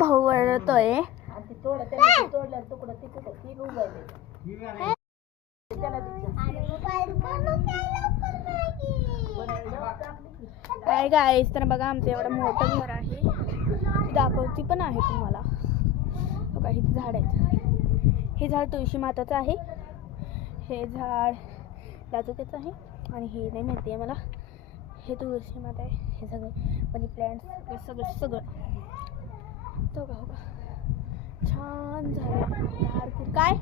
भाऊ वरतोय. काय गाईस, तर बघा आमचं एवढं मोठं घर आहे. दाखवती पण आहे तुम्हाला. बघा इथे झाड आहेत. हे झाड तुळशी माताचं आहे. हे झाड लाजूक्याचं आहे. आणि हे नाही माहिती आहे मला. हे तुळशी माता आहे. हे सगळे मनी प्लॅन्ट्स सगळं तो बघा छान झालं. काय